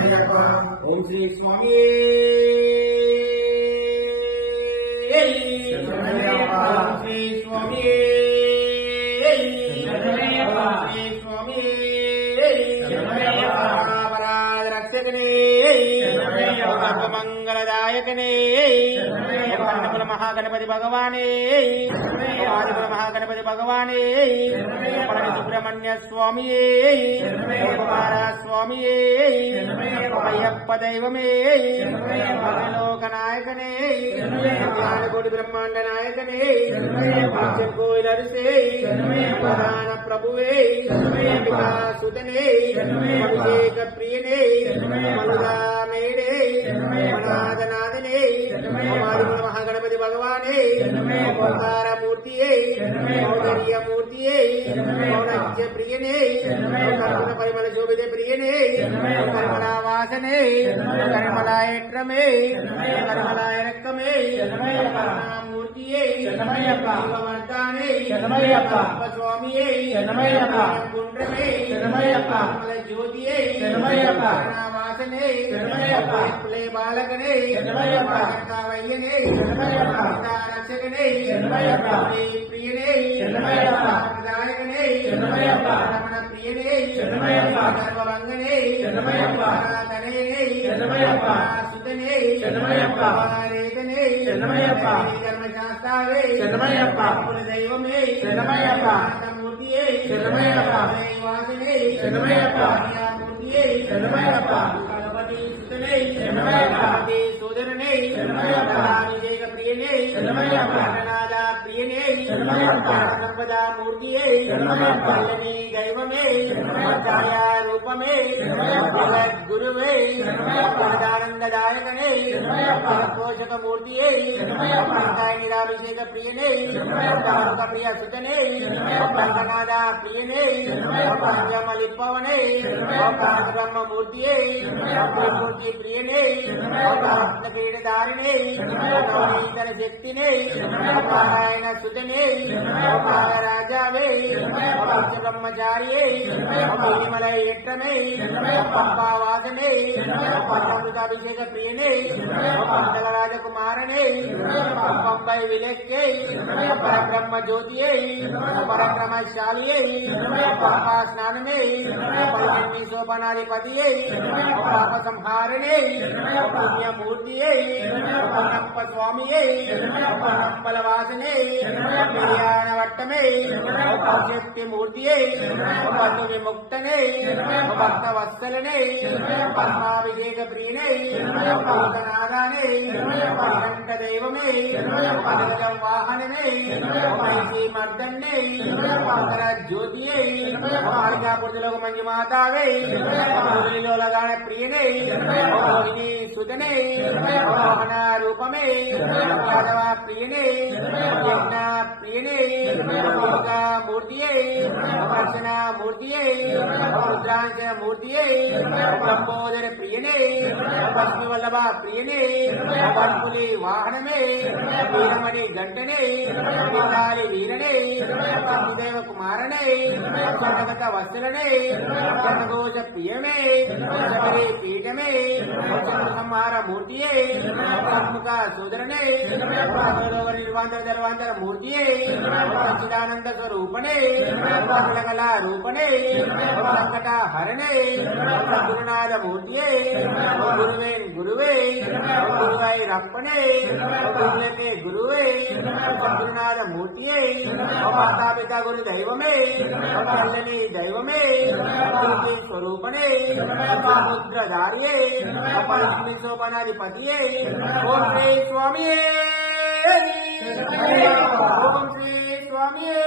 ఓం శ్రీ స్వామి శ్రీ స్వామి స్వామి రక్షకనే మంగళదాయకనే కన్నపుల మహాగణపతి భగవానే ఆదిపుల మహాగణపతి భగవానే సుబ్రహ్మణ్య స్వామియే కుమార స్వామియే అయ్యప్ప దైవమే లోక నాయకనే కోటి బ్రహ్మాండ నాయకనే కోయిలరిసే ప్రధాన ప్రభువే సుతనే అభిషేక ప్రియనే మనురామేడే మనాథనాథనే మహాగణపతి భగవానే ఓంకారమూర్తియే ఔదర్యమూర్తియే ఔనత్య ప్రియనే కర్మల పరిమళ శోభిత ప్రియనే కర్మలావాసనే కర్మలాయట్రమే కర్మలాయరక్కమే మూర్తియే శివవర్ధానే స్వామియే గుండ్రమే జ్యోతియే వాసనే బాలకనే వయ్యనే రక్షకనే ప్రియనే దాయకనే రమణ ప్రియనే సర్వవంగనే తనయనే సుతనే రేతనే ధర్మశాస్త్రావే కులదైవమే మూర్తియే వాసనే మూర్తియే భగవతి సుతనే సోదరనే విజయ ప్రియనే నాద ప్రియనే సర్వదా మూర్తియే దైవమే ఛాయా రూపమే గురువే ఆనందదాయకనే పోషక మూర్తియే నిరాభిషేక ప్రియనే ప్రియ సుతనే నాద ప్రియనే మలిపవనే బ్రహ్మ మూర్తియే మూర్తి ప్రియనే పీఠధారిణే ఇతర శక్తినే నారాయణ సుతనే రాజావే బ్రహ్మచారియే మల ఎట్టమే పంపావాసనే అమృతాభిషేక ప్రియనే మండల రాజకుమారనే పంపై విలక్కే పరబ్రహ్మ జ్యోతియే పరక్రమశాలియే పంపా స్నానమే పదిహేను సోపనాధిపతియే పాప సంహారణే పుణ్యమూర్తియే పన్నప్ప స్వామియే పన్నప్పలవాసనే కళ్యాణవట్టమే శక్తి మూర్తియే పద్మ విముక్తనే భక్త వత్సలనే పద్మాభిషేక ప్రియనే నాగానే కంఠ దైవమే పదజం వాహనమే మర్దన్నే జ్యోతియే మాలికాపురలోక మంజు మాతావే లోలగాన ప్రియనే సుతనే మోహన రూపమే యాదవ ప్రియనే యజ్ఞ ప్రియనే మూర్తియే దర్శన మూర్తియే రుద్రాంశ మూర్తియే లంబోదర ప్రియనే లక్ష్మి వల్లభ ప్రియనే పద్ములి వాహనమే వీరమణి గంటనే వీరాలి వీరనే దేవ కుమారనే జగత వత్సలనే జనఘోష ప్రియమే శబరి పీఠమే సంహార మూర్తియే సన్ముఖ సోదరనే నిర్వాంతర ధర్వాంతర మూర్తియే సచ్చిదానంద స్వరూపనే కళ రూపనే సంకట హరణే గురునాథ మూర్తియే గురువే గురువే గురువై రప్పనే గురులకే గురువే గురునాథ మూర్తియే మాతాపిత గురు దైవమే కళ్ళని దైవమే స్వరూపనే సముద్రధారియే సోపనాధిపతియే ఓం శ్రీ స్వామియే ఓం శ్రీ స్వామియే